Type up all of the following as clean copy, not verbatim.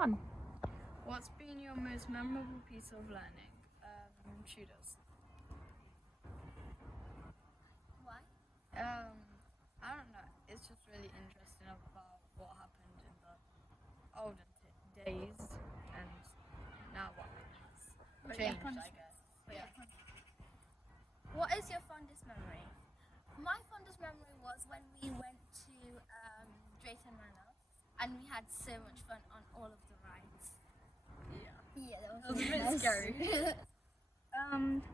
One. What's been your most memorable piece of learning? Shooters. Why? I don't know. It's just really interesting about what happened in the olden days and now what has changed, I guess. Yeah. What is your fondest memory? My fondest memory was when we went to Drayton Manor and we had so much fun on all of the rides. Yeah, that was It was a bit nice. scary.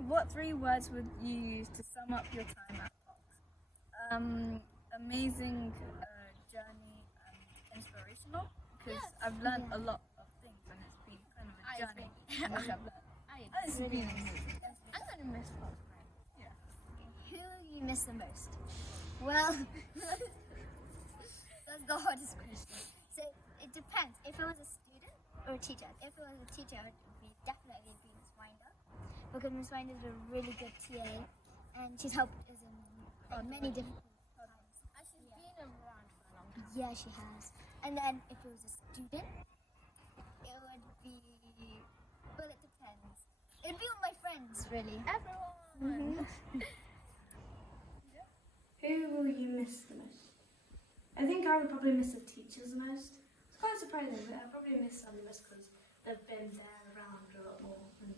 What 3 words would you use to sum up your time at Fox? Amazing journey and inspirational, because Yes. I've learned a lot of things and it's been kind of a journey. Which I've learned. It's been amazing. I'm gonna miss Fox. Yeah. Who you miss the most? Well, that's the hardest question. So it depends. If I was a student or a teacher. If I was a teacher, it would be definitely be Miss Winder, because Miss Winder is a really good TA, and she's helped us in many different times. And she's been around for a long time. Yeah, she has. And then if it was a student, it would be. Well, it depends. It would be all my friends, really. Everyone! Who will you miss the most? I think I would probably miss the teachers the most. It's quite surprising, but I probably miss them the most because they've been there around a lot more. And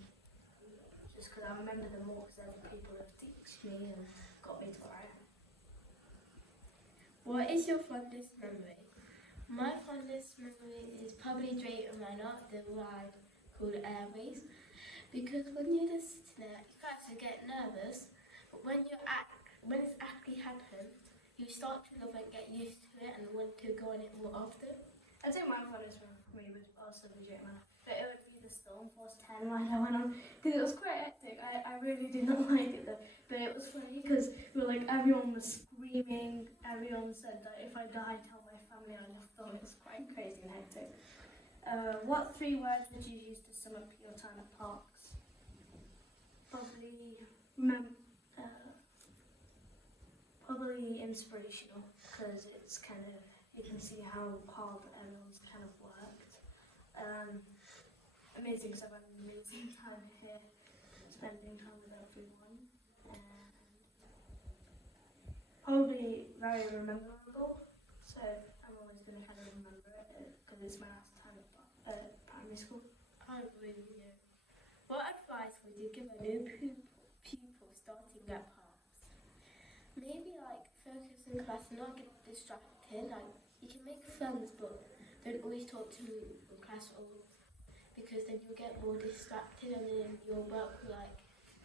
just because I remember them more because they're the people that teach me and got me to where I am. What is your fondest memory? My fondest memory is probably Drayton Manor, the ride called Airways. Because when you're just sitting there, you start to get nervous, but when it's actually happened, you start to love and get used to it and want to go on it more often. I'd say my fondest memory was also the Drayton Manor, but it would be the Stormforce 10 ride I went on because it was quite hectic. I really did not like it though, but it was funny because we were like everyone was screaming, everyone said that if I died, tell my family I left them. It was quite crazy and hectic. What 3 words would you use to sum up your time at parks? Probably inspirational because it's kind of, you can see how hard everyone's kind of worked. Amazing because I've had an amazing time here, spending time with everyone. And probably very memorable, so I'm always going to kind of remember it because it's my last time at primary school. I agree with you. What advice would you give a new pupil starting at parks? Maybe focus in class and not get distracted. You can make friends, but don't always talk to me in class because then you'll get more distracted and then your work will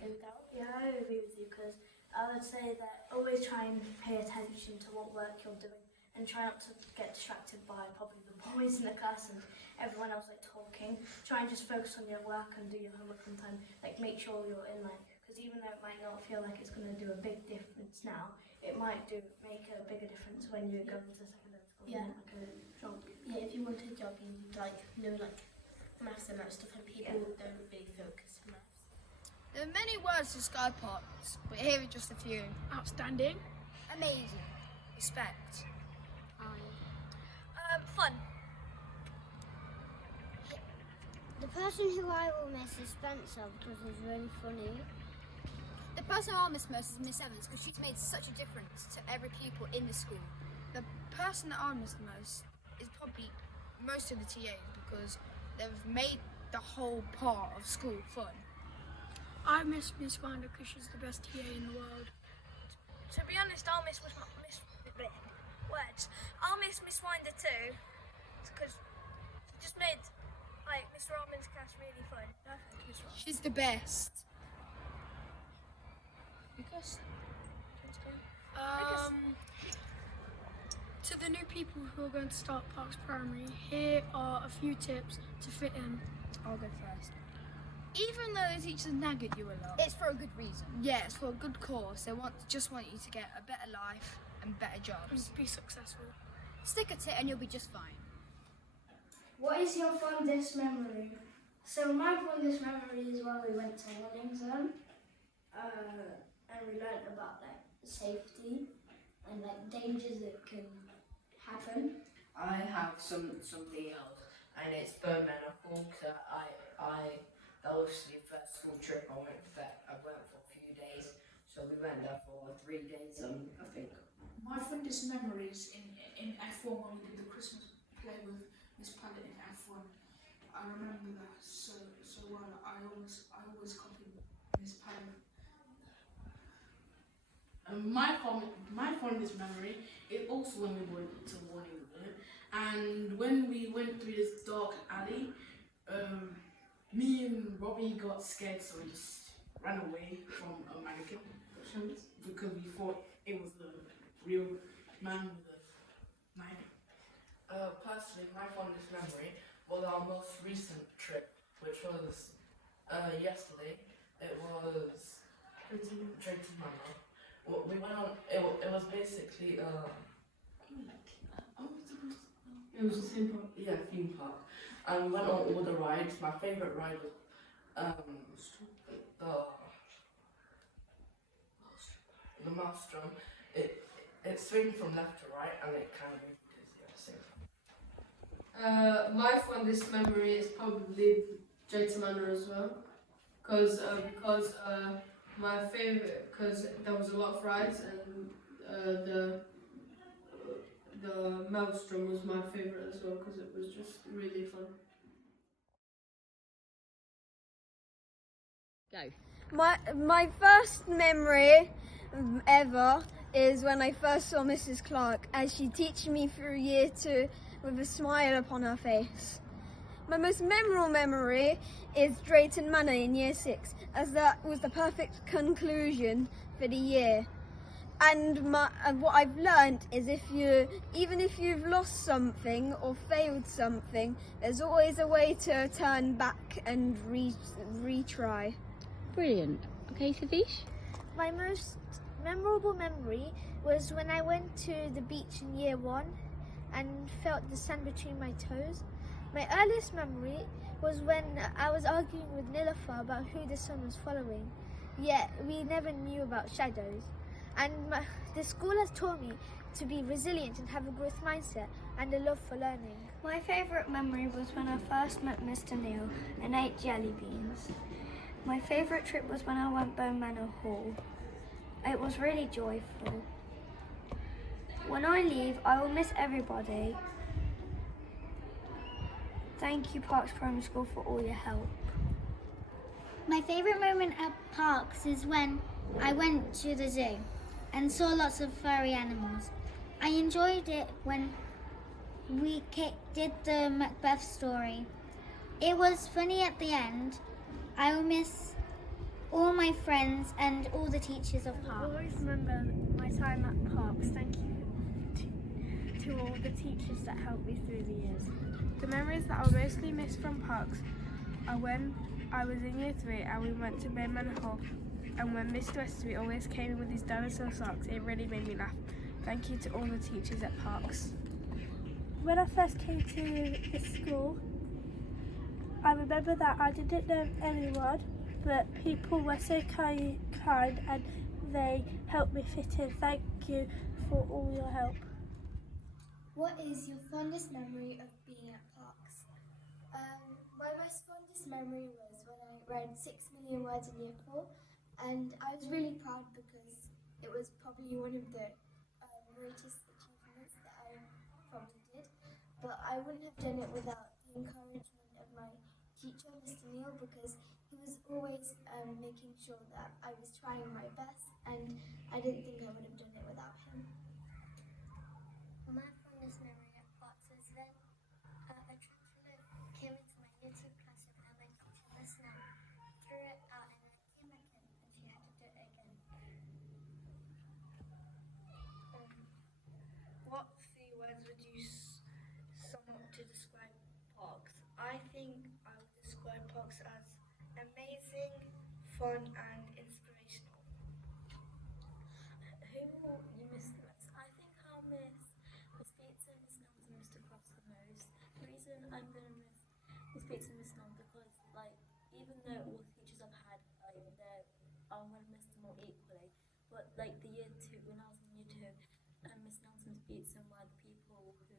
go down. Yeah, I agree with you because I would say that always try and pay attention to what work you're doing and try not to get distracted by probably the boys in the class and everyone else talking. Try and just focus on your work and do your homework on time. Make sure you're in because even though it might not feel like it's going to do a big difference now, it might make a bigger difference when you're going to secondary school. Yeah. And a job. Yeah, if you want a job, you need know maths and that stuff, and people don't really focus on maths. There are many words to Sky Parks, but here are just a few. Outstanding. Amazing. Respect. Fun. The person who I will miss is Spencer because he's really funny. The person I'll miss most is Miss Evans because she's made such a difference to every pupil in the school. The person that I miss the most is probably most of the TAs because they've made the whole part of school fun. I miss Miss Winder because she's the best TA in the world. To be honest, I'll miss Miss Winder too, because she just made Mr. Altman's class really fun. Perfect, Miss Winder. She's the best. Because To the new people who are going to start Parks Primary, here are a few tips to fit in. I'll go first. Even though the teachers nag at you a lot, It's for a good reason. yeah, it's for a good cause. They just want you to get a better life and better And jobs. be successful. Stick at it and you'll be just fine. What is your fondest memory? So my fondest memory is when we went to Wellington and we learnt about safety and dangers that can happen. I have something else. and it's Bowman Hall. That was the first school trip I went for. I went for a few days, so we went there for 3 days, I think. My fondest memories in F1 when we did the Christmas play with Miss Pallet in F1. I remember that so well. I always copied Miss Pallet. My fondest memory is also when we went to Warnington, and when we went through this dark alley, me and Robbie got scared, so we just ran away from a mannequin because we thought it was the real man with a knife. Personally, my fondest memory was our most recent trip, which was yesterday. It was Drayton Manor. We went on. It was basically It was a theme park. yeah, theme park, and we went on all the rides. My favourite ride was the Maelstrom. It swings from left to right, and it kind of moves at the same time. My fondest memory is probably Drayton Manor as well, because my favourite, because there was a lot of rides, and the Maelstrom was my favourite as well, because it was just really fun. Go. My first memory ever is when I first saw Mrs. Clark, as she teaching me through year 2 with a smile upon her face. My most memorable memory is Drayton Manor in year 6, as that was the perfect conclusion for the year. And what I've learnt is even if you've lost something or failed something, there's always a way to turn back and retry. Brilliant. Okay, Savish? My most memorable memory was when I went to the beach in year 1 and felt the sand between my toes. My earliest memory was when I was arguing with Nilofer about who the sun was following, yet we never knew about shadows. And the school has taught me to be resilient and have a growth mindset and a love for learning. My favourite memory was when I first met Mr. Neil and ate jelly beans. My favourite trip was when I went Bone Manor Hall. It was really joyful. When I leave, I will miss everybody. Thank you, Parks Primary School, for all your help. My favourite moment at Parks is when I went to the zoo and saw lots of furry animals. I enjoyed it when we did the Macbeth story. It was funny at the end. I will miss all my friends and all the teachers of I Parks. always remember my time at Parks. Thank you to all the teachers that helped me through the years. The memories that I mostly miss from Parks are when I was in year 3 and we went to Bone Manor Hall, and when Mr. Westerby always came in with his dinosaur socks. It really made me laugh. Thank you to all the teachers at Parks. When I first came to the school, I remember that I didn't know anyone, but people were so kind and they helped me fit in. Thank you for all your help. What is your fondest memory of being at Parks? My most fondest memory was when I read 6 million words in year 4, and I was really proud because it was probably one of the greatest achievements that I probably did. But I wouldn't have done it without the encouragement of my teacher, Mr. Neil, because he was always making sure that I was trying my best, and I didn't think I would have done it without him. My fondest memory at Parks is when a trampoline came into my year 2 classroom and my teacher, Miss Nam, threw it out and I came back in and she had to do it again. What 3 words would you sum up to describe Parks? I think I would describe Parks as amazing, fun, and inspirational. Who will you miss the most? I think I'll miss Miss Bates and Miss Nels and Mr. Cross the most. The reason I'm gonna miss Miss Bates and Miss Nels because even though all the teachers I've had, I'm gonna miss them all equally. But the year 2, when I was in year 2, Miss Nels and Miss Bates were the people who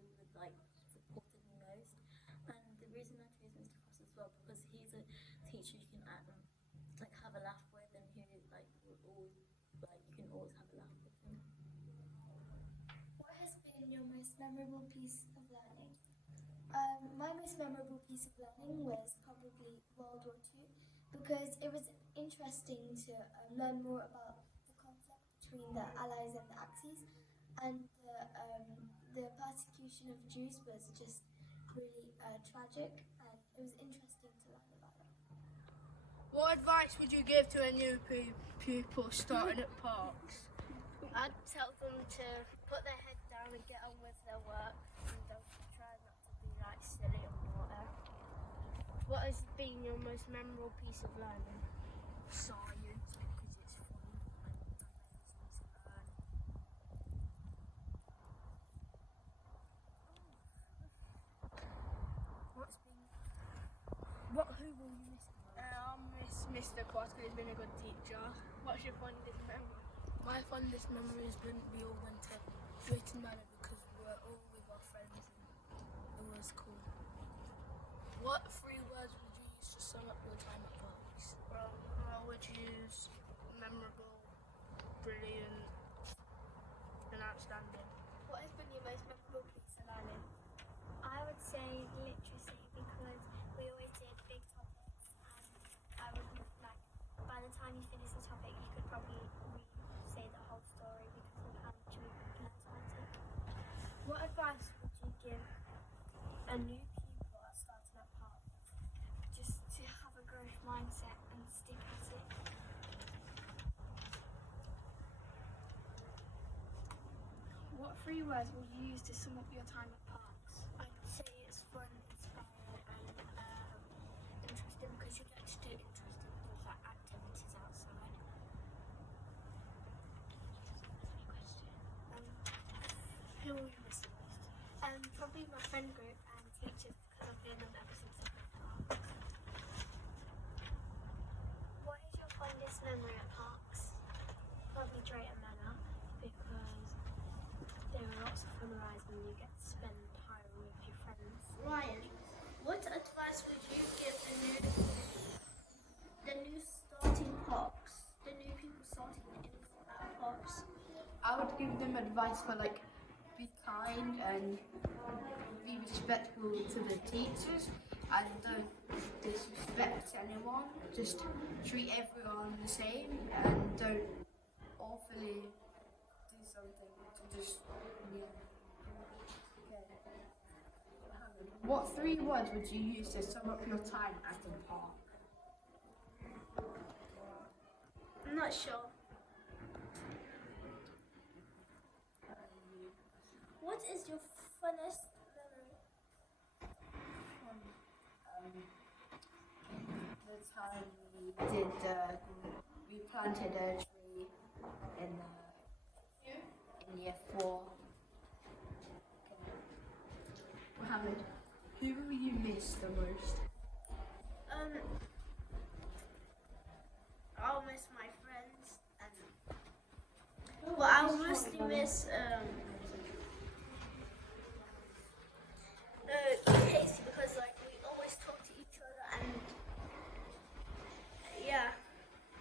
supported me most. And the teacher you can like have a laugh with, and who like will always like you can always have a laugh with him. What has been your most memorable piece of learning? My most memorable piece of learning was probably World War II because it was interesting to learn more about the conflict between the Allies and the Axis, and the persecution of Jews was just really tragic, and it was interesting to learn about it. What advice would you give to a new pupil starting at Parks? I'd tell them to put their head down and get on with their work, and don't try not to be like silly or whatever. What has been your most memorable piece of learning? Science, because it's fun and amazing to learn. Who will you miss? I'll miss Mr. Quast because he's been a good teacher. What's your fondest memory? My fondest memory is when we all went to Drayton Manor because we were all with our friends and it was cool. What 3 words would you use to sum up your time at Parks? I would use memorable, brilliant, and outstanding. What has been your most memorable piece of learning? I would say literacy because we always did big topics, and I would like by the time you finish the topic you could probably say the whole story because of how much we learned about it. What advice would you give a new pupil at starting at Park? Just to have a growth mindset and stick at it. What 3 words will you use to sum up your time at Parks? I'd say it's fun, inspiring, and interesting because you get to do interesting things like activities outside. Who will you miss the most? Probably my friend group and teachers because I've been on episodes of Parks. What is your fondest memory at Parks? Probably Drayton Manor because there are lots of fun rides and you get to spend time with your friends. Ryan, what advice would you give the new starting Parks? The new people starting at Parks? I would give them advice for like be kind and be respectful to the teachers and don't disrespect anyone. Just treat everyone the same and don't awfully do something to just What 3 words would you use to sum up your time at the park? I'm not sure. What is your funnest memory? The time we planted a tree in year 4. Mohammed, who will you miss the most? I'll miss my friends, and well, I'll mostly miss Casey because like we always talk to each other, and yeah,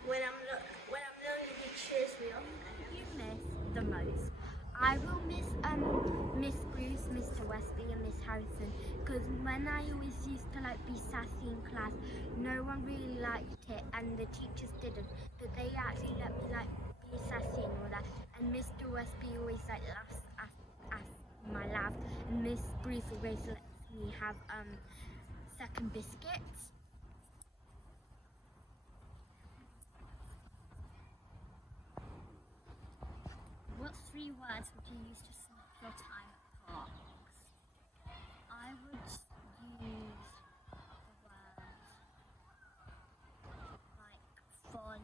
when I'm lonely, he cheers me up. You miss the most? I will miss Miss Bruce, Mr. Westby and Miss Harrison because when I always used to like be sassy in class, no one really liked it and the teachers didn't, but they actually let me like be sassy and all that, and Mr. Westby always like laughs at my laugh, and Miss Bruce always lets me have second biscuits. What 3 words would you use to sum up your time at Parks? I would use the words like fun,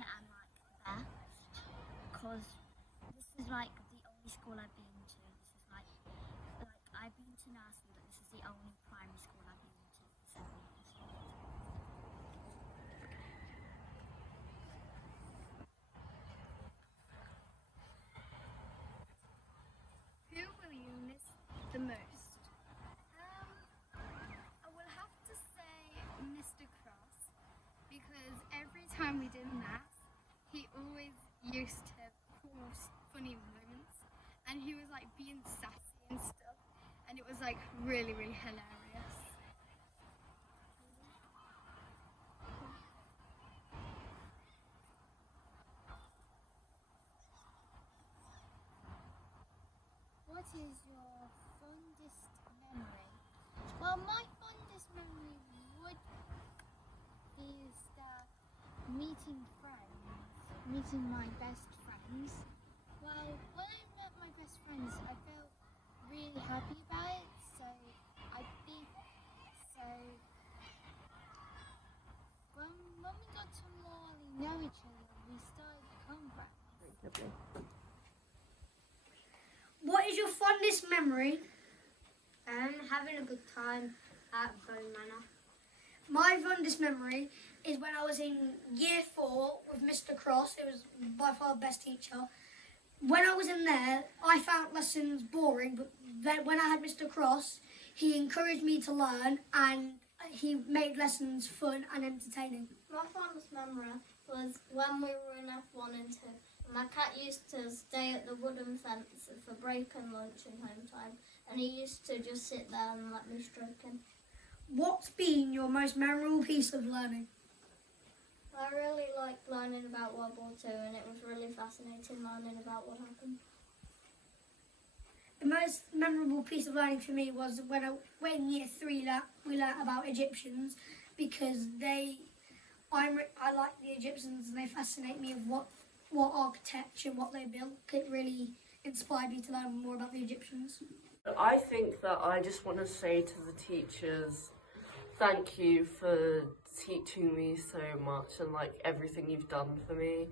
and like best, because this is like the only school I've been to. This is like I've been to nursery, but this is the only primary school I've been to for 7 years. Who will you miss the most? time we did maths, he always used to call funny moments, and he was like being sassy and stuff, and it was like really, really hilarious. What is your fondest memory? Well, my fondest memory would be meeting friends, meeting my best friends. Well, when I met my best friends, I felt really happy about it. So I think when we got to more know each other, we started to become friends. What is your fondest memory? Having a good time at Bone Manor. My fondest memory is when I was in year 4 with Mr. Cross. It was by far the best teacher. When I was in there, I found lessons boring, but then when I had Mr. Cross, he encouraged me to learn and he made lessons fun and entertaining. My fondest memory was when we were in F1 and 2. My cat used to stay at the wooden fence for break and lunch and home time, and he used to just sit there and let me stroke him. What's been your most memorable piece of learning? I really liked learning about World War II, and it was really fascinating learning about what happened. The most memorable piece of learning for me was when in year 3 we learnt about Egyptians, because I like the Egyptians and they fascinate me of what architecture, what they built. It really inspired me to learn more about the Egyptians. I think that I just want to say to the teachers, thank you for teaching me so much and like everything you've done for me.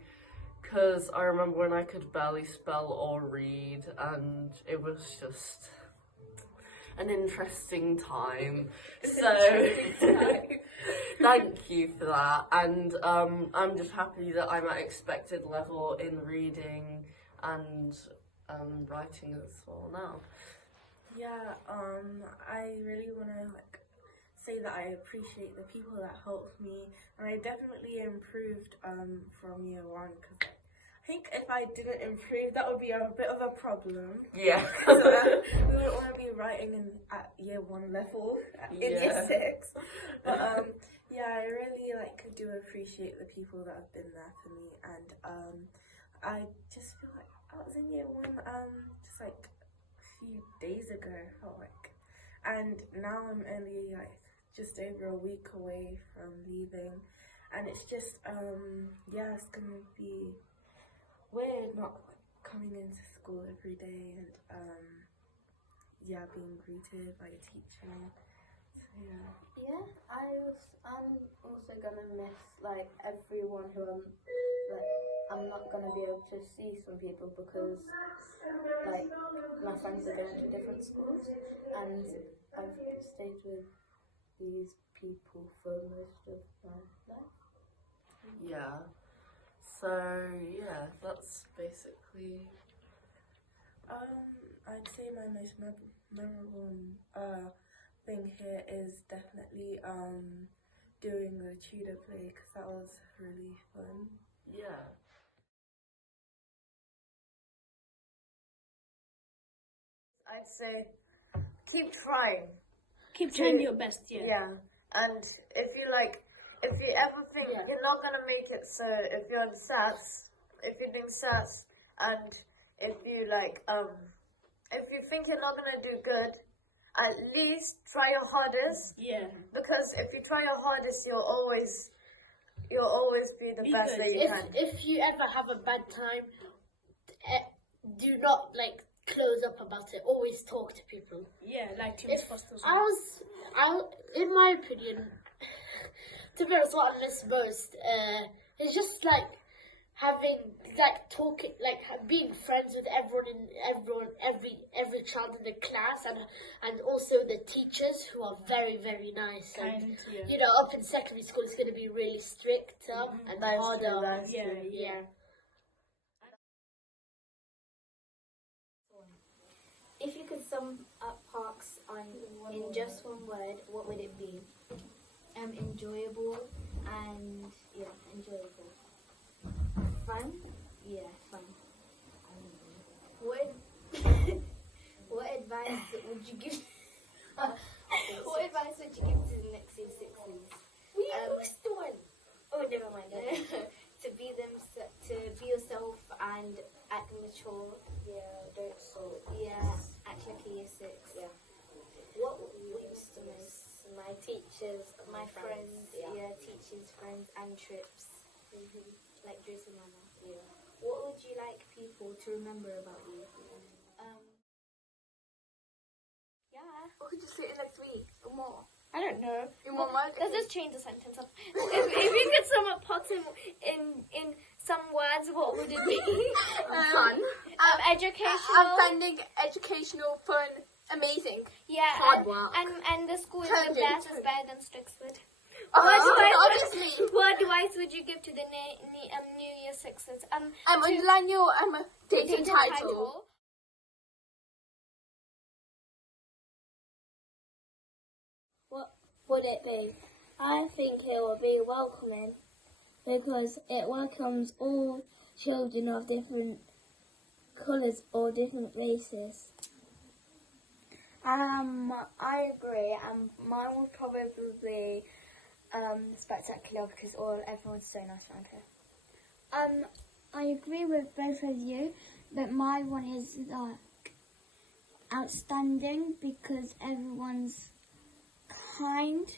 Because I remember when I could barely spell or read, and it was just an interesting time. So thank you for that. And I'm just happy that I'm at expected level in reading and writing as well now. Yeah, I really want to say that I appreciate the people that helped me, and I definitely improved from year 1, because I think if I didn't improve, that would be a bit of a problem. Yeah. So we wouldn't want to be writing at year 1 level in year 6. But yeah, I really do appreciate the people that have been there for me, and I just feel like I was in year 1 just a few days ago, and now I'm only just over a week away from leaving, and it's just yeah, it's gonna be weird not coming into school every day and yeah, being greeted by a teacher. So yeah. I'm also gonna miss everyone who I'm not gonna be able to see some people because my friends are going to different schools, and I've stayed with these people for most of my life. Yeah. So yeah, that's basically. I'd say my most memorable thing here is definitely doing the Tudor play, because that was really fun. Yeah. I'd say keep trying. Keep trying your best, Yeah, and if you ever think you're not gonna make it, so if you're on SATs, if you're doing SATs, and if you if you think you're not gonna do good, at least try your hardest. Yeah. Because if you try your hardest, you'll always be the best that you can. If you ever have a bad time, do not close up about it. Always talk to people. Yeah, like James Foster. In my opinion, to be honest, what I miss most is just having talking, being friends with every child in the class, and also the teachers who are very, very nice. And you know, up in secondary school, it's going to be really strict and harder. Yeah. If you could sum up Parks in just one word, what would it be? Enjoyable and enjoyable. would you give? What advice would you give to the next year sixes? We lost one. Oh, never mind. To be yourself and act mature. Yeah, don't salt. Yeah, act like a year six. Yeah. What would you miss the most? My teachers, My friends, yeah. teachers, friends, and trips. Like Drew's and Mama. Yeah. What would you like people to remember about you? Yeah. Or could you say it next week or more? I don't know. In one word? Let's just change the sentence up. If you could sum up Pox in some words, what would it be? Fun. Educational. Outstanding, educational, fun, amazing. Yeah. Hard work. And the school is Challenging. the best. Is better than Strixford. Obviously. What advice would you give to the New Year Sixes? Underline your dating title. What would it be? I think it will be welcoming because it welcomes all children of different colours or different races. I agree, and mine would probably be spectacular because everyone's so nice around here. I agree with both of you, but my one is like outstanding because everyone's kind.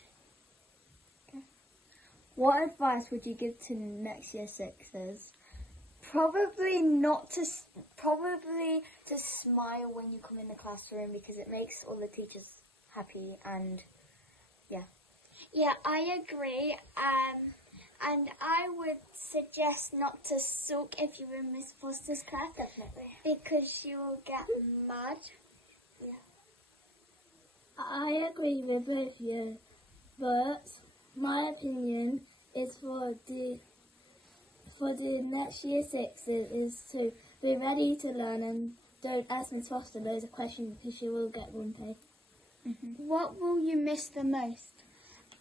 What advice would you give to next year sixes? Probably to smile when you come in the classroom because it makes all the teachers happy and yeah. Yeah, I agree. And I would suggest not to sulk if you're in Miss Foster's class. Definitely. Because she will get mad. I agree with both of you, but my opinion is for the next year sixes is to be ready to learn and don't ask Miss Foster loads of questions because she will get one pay. What will you miss the most?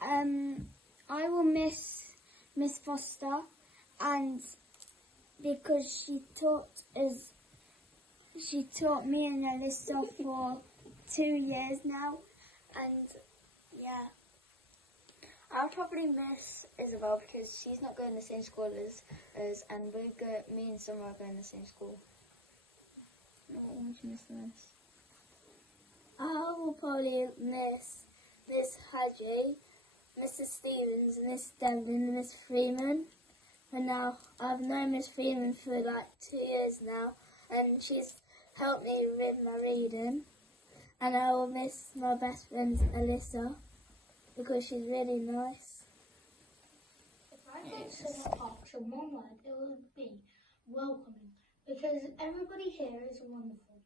I will miss Miss Foster, and because she taught me and Alyssa for 2 years now, and yeah. I'll probably miss Isabel because she's not going to the same school as us, and me and Summer are going to the same school. What would you miss the most? I will probably miss Miss Hadji, Mrs. Stevens, Miss Devlin, Miss Freeman. And now I've known Miss Freeman for like 2 years now, and she's helped me with my reading. And I will miss my best friend Alyssa because she's really nice. If I could sum up Parks in one word, it would be welcoming because everybody here is wonderful.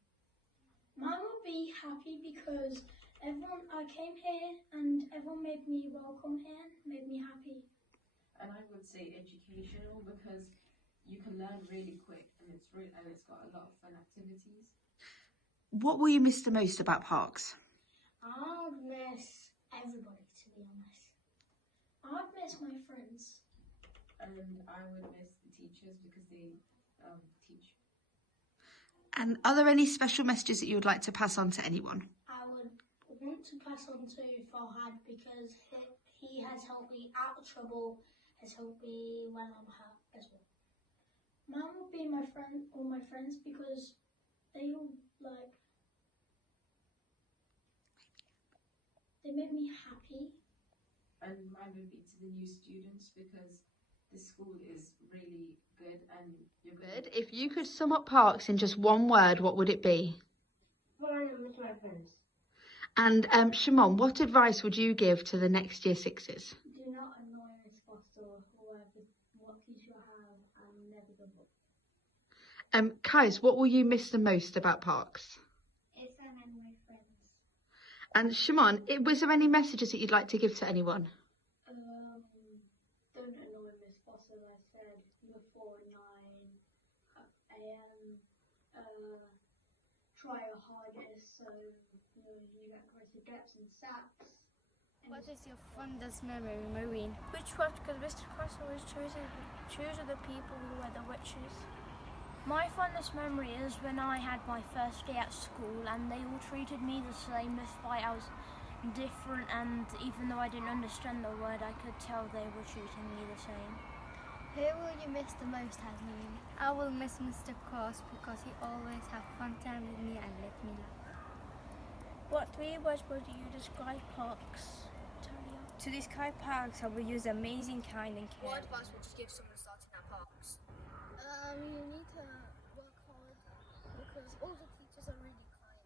Mine would be happy because I came here and everyone made me welcome here, made me happy. And I would say educational because you can learn really quick and it's got a lot of fun activities. What will you miss the most about Parks? I'd miss everybody, to be honest. I'd miss my friends. And I would miss the teachers because they teach. And are there any special messages that you would like to pass on to anyone? I would want to pass on to Farhad because he has helped me out of trouble, has helped me when I'm hurt as well. Mine would be my friends because they all they make me happy. And mine would be to the new students because the school is really good and you're Good. If you could sum up Parks in just one word, what would it be? Fun with my friends. And Shimon, what advice would you give to the next year sixes? Do not annoy Miss Foster or what teacher you have and never give up. Kais, what will you miss the most about Parks? It's and my friends. And Shimon, was there any messages that you'd like to give to anyone? Don't annoy Miss Foster, I said before 9 a.m. Try your hardest so you get greater depths and sacks. What is your fondest memory, Marine? Which one? Because Mr. Cross always chooses the people who were the witches. My fondest memory is when I had my first day at school and they all treated me the same despite I was different, and even though I didn't understand the word I could tell they were treating me the same. Who will you miss the most, Hasleen? I will miss Mr. Cross because he always had fun time with me and let me laugh. What 3 words would you describe Parks? Talia? To describe Parks, I will use amazing, kind and caring. What advice would you give someone starting at Parks? You need to work hard because all the teachers are really kind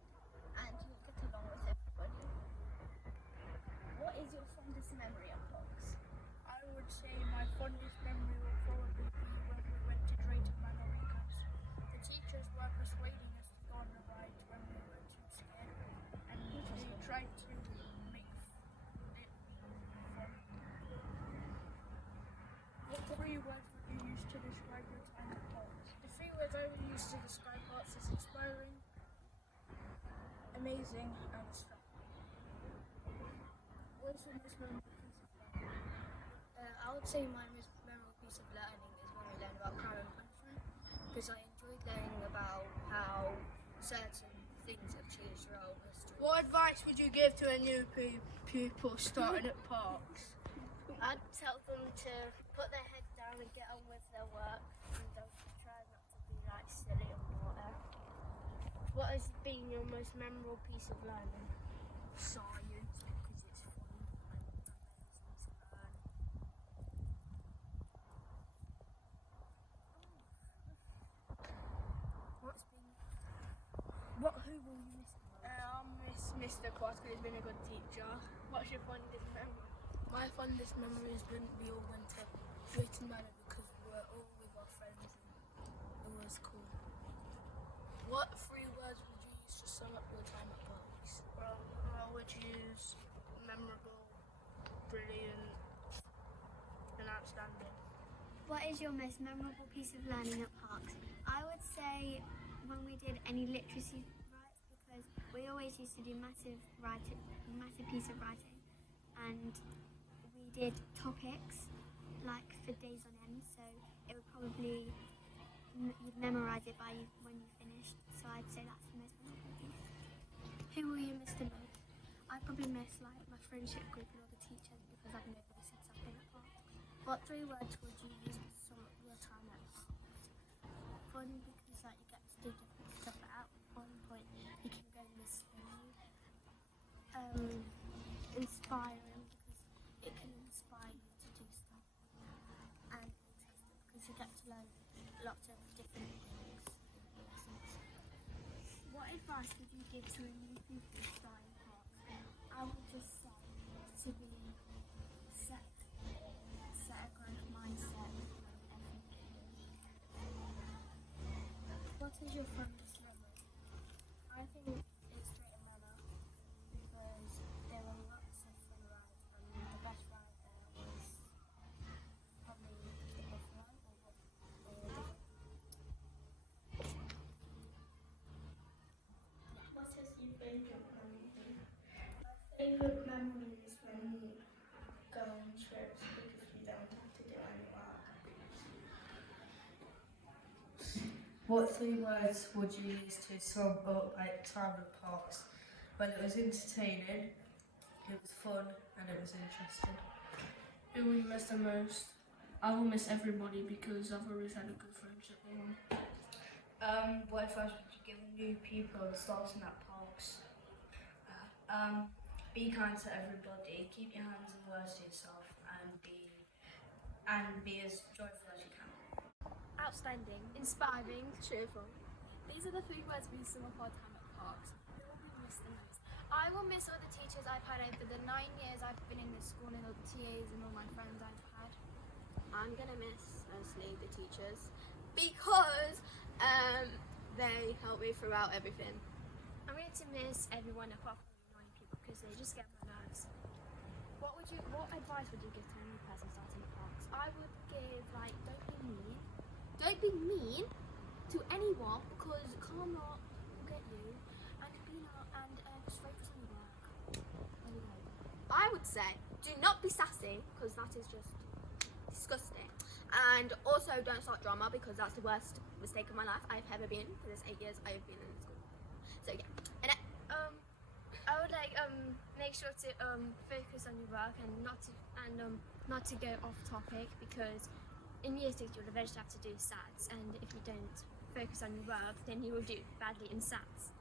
and you'll get along with everybody. What is your fondest memory of Parks? I would say my fondest memory will probably be when we went to Drayton Manor because the teachers were persuading us to go on the ride when we were too scared, and they tried to make it fun. What 3 words would you use to describe your time at Parks? The 3 words I would use to describe Parks is inspiring, amazing, and fun. What's your most memorable piece of fun? I would say my most memorable piece of learning is when we learned about crime and punishment, because I enjoyed learning about how certain things have changed throughout history. What advice would you give to a new pupil starting at Parks? I'd tell them to put their head down and get on with their work and don't try not to be like silly and water. What has been your most memorable piece of learning? Science, because it's fun and amazing to learn. Who will you miss? I'll miss Mr. Cross because he's been a good teacher. What's your fondest memory? My fondest memory is when we all went to Drayton Manor because we were all with our friends and it was cool. What 3 words would you use to sum up your time at Parks? I would use memorable, brilliant, and outstanding. What is your most memorable piece of learning at Parks? I would say when we did any literacy rights, because we always used to do massive piece of writing, and we did topics like for days on end, so it would probably you'd memorize it when you finished. So I'd say that's the most memorable piece. Who will you miss the most? I probably miss like my friendship group and all the teachers because I've known them since I've been at Parks. What 3 words would you use to sum up your time at Parks? Fun because like you get to do different stuff. At one point you can go in this thing. Inspiring because it can inspire you to do stuff, and interesting because you get to learn lots of different things. What advice would you give to a new pupil starting Parks? I would just say to be set a growth mindset and everything. What is your fondest memory? I think it's Drayton Manor because there were lots of fun rides, and the best ride there was probably the Buffalo What is your favourite memory? My favourite memory is when we go on trips because we don't have to do any work. What 3 words would you use to sum up time at Parks? Well, it was entertaining, it was fun, and it was interesting. Who will you miss the most? I will miss everybody because I've always had a good friendship with them. What advice would you give new people starting at Parks? Be kind to everybody, keep your hands and words to yourself, and be as joyful as you can. Outstanding, inspiring, cheerful. These are the 3 words we sum up our time at Parks. Who will we miss the most? I will miss all the teachers I've had over the 9 years I've been in this school and all the TAs and all my friends I've had. I'm gonna miss mostly the teachers because they help me throughout everything. I'm going to miss everyone apart from the annoying people because they just get my nerves. What advice would you give to a new person starting at Parks? I would give don't be mean. Don't be mean to anyone because karma will get you, and just focus on your work. I would say do not be sassy because that is just disgusting, And also don't start drama, because that's the worst mistake of my life I've ever been for this 8 years I've been in school. So yeah. And I would like make sure to focus on your work and not to go off topic, because in year 6 you'll eventually have to do SATs, and if you don't focus on your work then you will do badly in SATs.